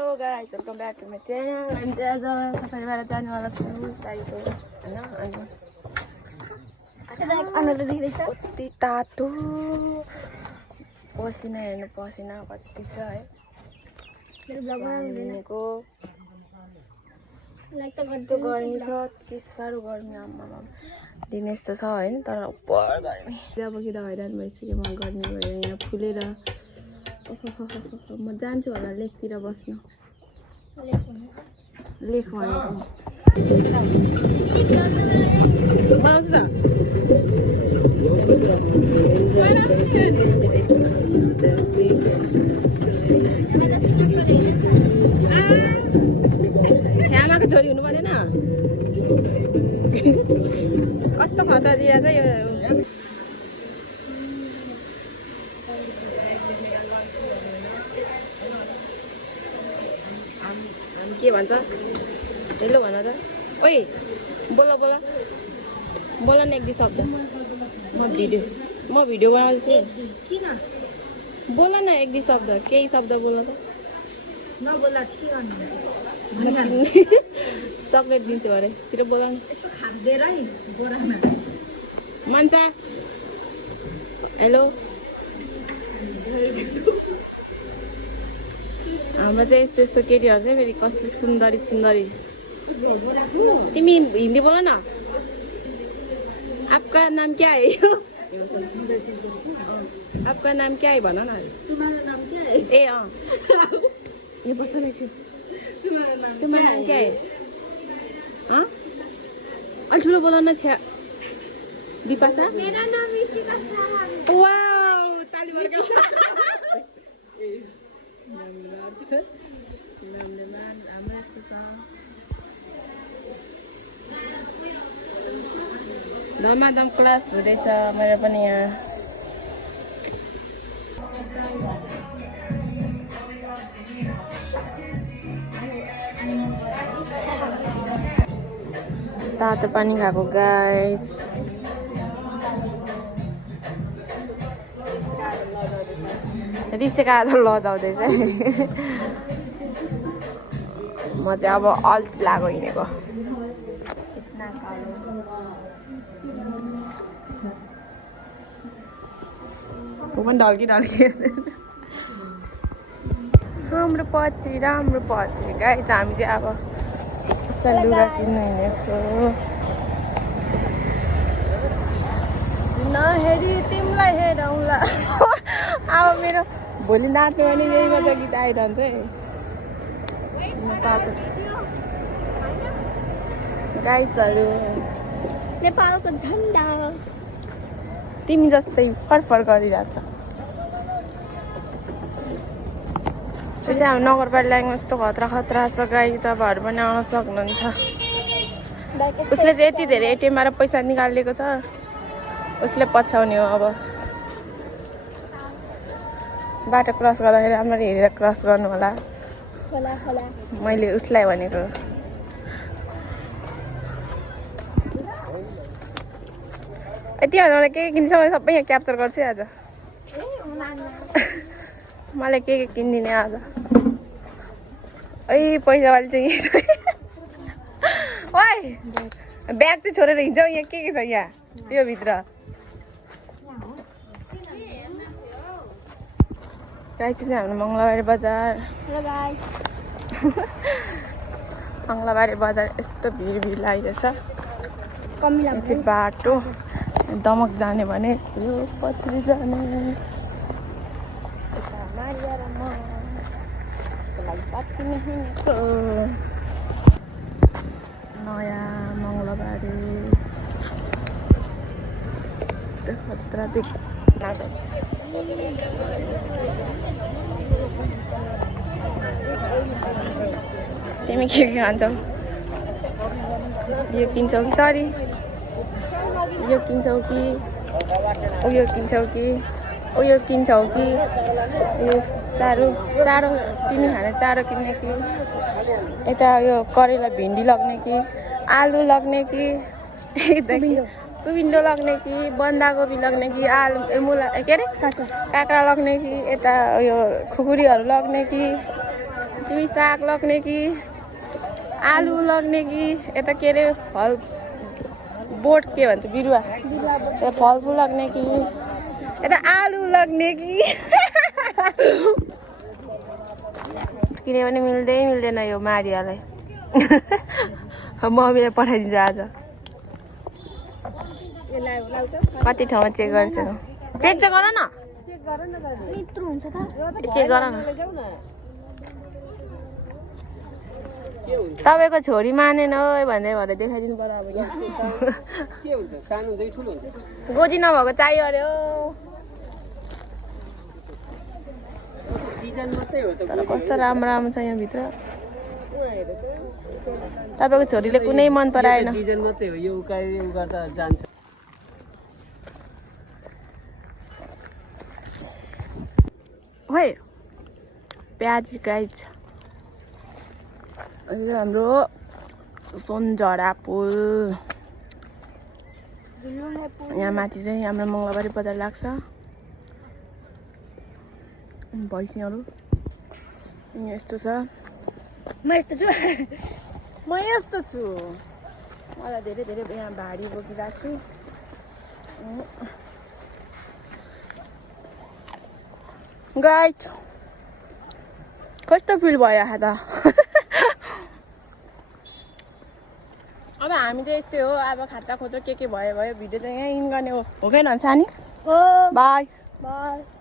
hello guys welcome back to my channel हामी चाहिँ आज सफारीबाट जानेवाला छौँ टाइगर होइन अनि कति तातो पसिना हेर्नु पसिना कति छ है भनेको कस्तो गर्मी छ के साह्रो गर्मी आम्मामा दिन यस्तो छ होइन तर उपर गर्मी अब कि त हैरान भइसक्यो म गर्मी भएर यहाँ फुलेर म जान्छु होला लेकतिर बस्न लेख भनेको श्यामाको छोरी हुनु परेन कस्तो खतरा दिएछ यो के भन्छ हेलो भन त ओइ बोल बोल बोल न एक दुई शब्द म भिडियो बनाउँदैछु किन बोल न एक दुई शब्द केही शब्द बोल त नबोल्दा चाहिँ के गर्नु चक्लेट दिन्छु अरे छिटो बोल न खाँदैन है बोरामा मन्सा हेलो हाम्रो चाहिँ यस्तो यस्तो केटीहरू चाहिँ फेरि कस्तो सुन्दरी सुन्दरी तिमी हिन्दी बोल न आपका नाम क्या है आपका नाम क्या है भन न तुम्हारा नाम क्या है ए ये बस एकछिन तुम्हारा नाम क्या है अलि ठुलो बोल न छ्या बिपाशा मेरा नाम इशिका शाह वाउ ताली बजाऊ धमाधम क्लास हुँदैछ मेरो पनि यहाँ तातो पानी खाएको गाइस रिसेका आज लजाउँदैछ म चाहिँ अब अल्छी लाग्यो हिँडेको तँ पनि ढल्की राम्रो पत्री गाइस हामी चाहिँ अब उसलाई लुगा किन्नु हिँडेको नहेरी तिमीलाई हेरौँला अब मेरो भोलि नाच्नु भने यही मात्र गीत आइरहन्छ है गाइजहरू नेपालको झन्डा तिमी जस्तै फरफर गरिरहेछ त्यो चाहिँ हाम्रो नगरपालिकामा यस्तो खतरा छ गाई तपाईँहरू पनि आउन सक्नुहुन्छ उसले चाहिँ यति धेरै एटिएमबाट पैसा निकालेको छ उसले पछ्याउने हो अब बाटो क्रस गर्दाखेरि राम्ररी हेरेर क्रस गर्नु होला मैले उसलाई भनेको यति मलाई के किन्छ मैले सबै यहाँ क्याप्चर गर्छु आज मलाई के किनिदिने आज ओइ पैसावाली चाहिँ यही छ ओइ ब्याग चाहिँ छोडेर हिँड्छौ यहाँ के छ यहाँ यो भित्र गाई चाहिँ हाम्रो मङ्गलबारे बजार मङ्गलबारे बजार यस्तो भिड लागिरहेछ यहाँ चाहिँ बाटो दमक जाने भने यो पत्री जाने यता मारिया र म लागि साथी नै हिँडेको नयाँ मङ्गलबारे खतरा तिमी के खान्छौ यो किन्छौ कि सरी यो किन्छौ कि उयो किन्छौ कि उयो किन्छौ कि यो चारो तिमी खाने चारो किन्ने कि यता यो करेला भिन्डी लग्ने कि आलु लग्ने कि कुबिन्डो लग्ने कि बन्दाकोपी लग्ने कि आलु मुला के अरे काँक्रा लग्ने कि यता यो खुकुरीहरू लग्ने कि तिमी साग लग्ने कि आलु लग्ने कि यता के अरे फल बोट के भन्छ बिरुवा यता फलफुल लग्ने कि यता आलु लग्ने कि किनभने मिल्दैन यो मारियालाई मम्मीलाई पठाइदिन्छ आज कति ठाउँमा चेक गर्छ चेक चाहिँ गर न यत्रो हुन्छ त चेक गर न तपाईँको छोरी मानेन है भन्दै भएर देखाइदिनु पर्यो अब यहाँ गोजी नभएको चाहियो अरे हो तर कस्तो राम्रो राम्रो छ यहाँभित्र तपाईँको छोरीले कुनै मन पराएन है प्याज गाइज हाम्रो सोनझरा पुल यहाँ माथि चाहिँ हाम्रो मङ्गलबारी बजार लाग्छ भैँसीहरू यस्तो छ म यस्तो छु मलाई धेरै धेरै यहाँ भारी बोकिरहेको छु गाइज कस्तो फिल भइरहेको त अब हामी चाहिँ यस्तै हो अब खात्रा खोत्रो के भयो भिडियो चाहिँ यहाँ इन गर्ने हो कि न सानी हो बाई बाई